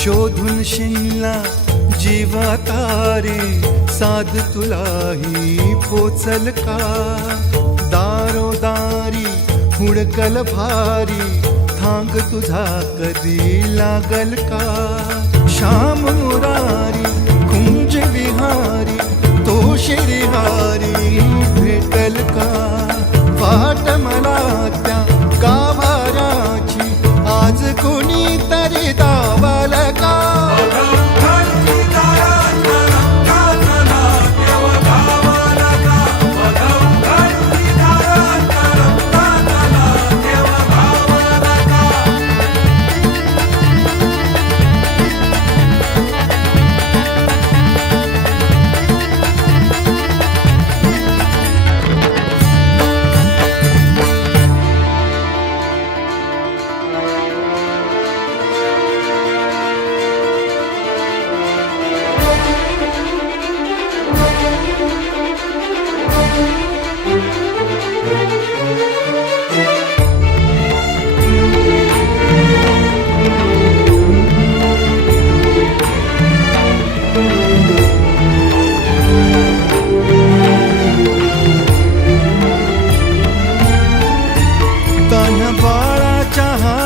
शोधून शिनला जीवा तारे, साध तुलाही पोचल का? दारोदारी हुडकल भारी, थांग तुझा कधी लागल का? श्याम मुरारी कुंज विहारी, तो शिरिहारी भेटल का? वाट मला त्या गाभाऱ्याची, आज कोणी तरी दावाल का?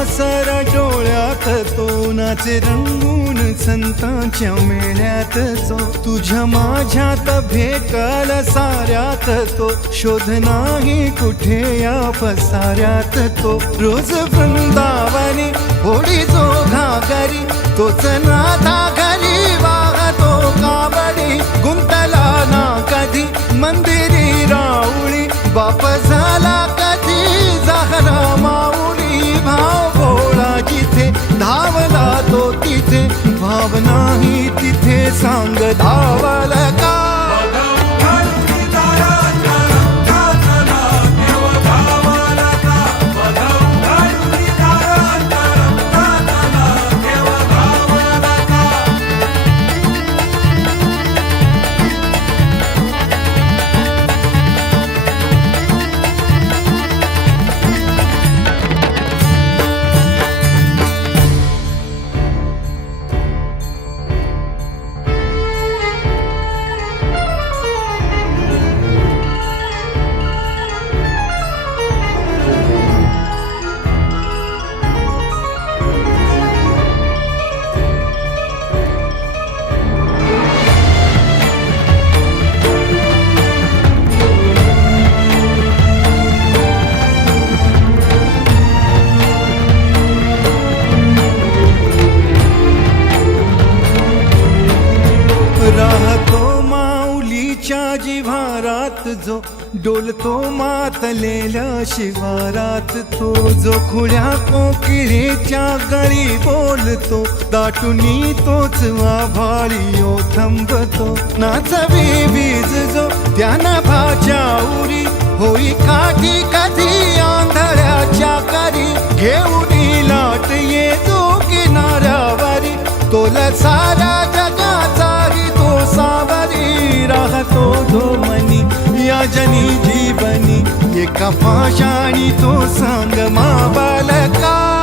सर डोळ्यात तो नाचे रंगून संतांच्या मेळ्यात जो, तुझ्या माझ्यात भेटल साऱ्यात तो, शोध नाही कुठे या पसाऱ्यात तो. रोज वृंदावनी होडी जो घागरी, तोच नाथा घरी वाहतो कावडी. गुंतला ना कधी मंदिरी राऊळी, बाप झाला कधी जाहरा माऊली. भाव भोळा जिथे धावला तो तिथे, भाव नाही तिथे सांग धावल का? राहतो माऊलीच्या जिव्हारात जो, डोलतो मातलेल्या शिवारात तो. जो खुळ्या कोकिळेच्या गळी बोलतो, दाटुनी तोच आभाळी थांबतो. नाचवी वीज जो त्यानं भाच्या उरी, होई काठी कधी आंधळ्याच्या करी. घेऊन लाट ये जो किनाऱ्यावरी, तोला सारा जगाचाही तो सावरी. राहतो तो मनी या जनी जीवनी, एका पाशाणी तो सांग मा बालका.